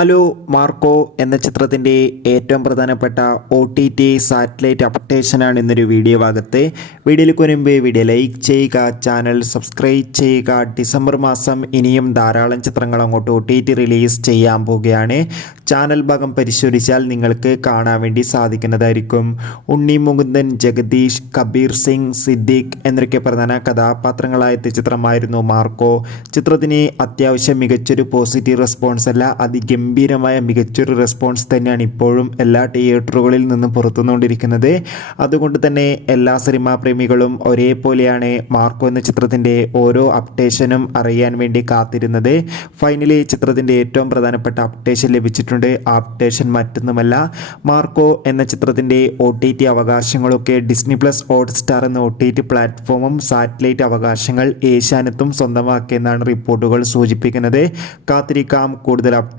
Hello Marco എന്ന ചിത്രത്തിൻ്റെ ഏറ്റവും പ്രധാനപ്പെട്ട OTT സാറ്റലൈറ്റ് അപ്ഡേഷനാണ് ഇന്നൊരു വീഡിയോ ഭാഗത്ത്. വീഡിയോയിലേക്ക് വരുമ്പോൾ വീഡിയോ ലൈക്ക് ചെയ്യുക, ചാനൽ സബ്സ്ക്രൈബ് ചെയ്യുക. ഡിസംബർ മാസം ഇനിയും ധാരാളം ചിത്രങ്ങൾ അങ്ങോട്ട് OTT റിലീസ് ചെയ്യാൻ പോവുകയാണ്. ചാനൽ ഭാഗം പരിശോധിച്ചാൽ നിങ്ങൾക്ക് കാണാൻ വേണ്ടി സാധിക്കുന്നതായിരിക്കും. ഉണ്ണി മുകുന്ദൻ, ജഗദീഷ്, കബീർ സിംഗ്, സിദ്ദീഖ് എന്നൊക്കെ പ്രധാന കഥാപാത്രങ്ങളായ ചിത്രമായിരുന്നു മാർക്കോ. ചിത്രത്തിന് അത്യാവശ്യം മികച്ചൊരു പോസിറ്റീവ് റെസ്പോൺസ് അല്ല, ഗംഭീരമായ മികച്ചൊരു റെസ്പോൺസ് തന്നെയാണ് ഇപ്പോഴും എല്ലാ തിയേറ്ററുകളിൽ നിന്നും പുറത്തുകൊണ്ടിരിക്കുന്നത്. അതുകൊണ്ട് തന്നെ എല്ലാ സിനിമാ പ്രേമികളും ഒരേപോലെയാണ് മാർക്കോ എന്ന ചിത്രത്തിൻ്റെ ഓരോ അപ്ഡേഷനും അറിയാൻ വേണ്ടി കാത്തിരുന്നത്. ഫൈനലി ചിത്രത്തിൻ്റെ ഏറ്റവും പ്രധാനപ്പെട്ട അപ്ഡേഷൻ ലഭിച്ചിട്ടുണ്ട്. ആ അപ്ഡേഷൻ മറ്റൊന്നുമല്ല, മാർക്കോ എന്ന ചിത്രത്തിൻ്റെ OTT അവകാശങ്ങളൊക്കെ ഡിസ്നി പ്ലസ് ഹോട്ട്സ്റ്റാർ എന്ന OTT പ്ലാറ്റ്ഫോമും സാറ്റലൈറ്റ് അവകാശങ്ങൾ ഏഷ്യാനെറ്റും സ്വന്തമാക്കിയെന്നാണ് റിപ്പോർട്ടുകൾ സൂചിപ്പിക്കുന്നത്. കാത്തിരിക്കാം കൂടുതൽ അപ്ഡേറ്റ്.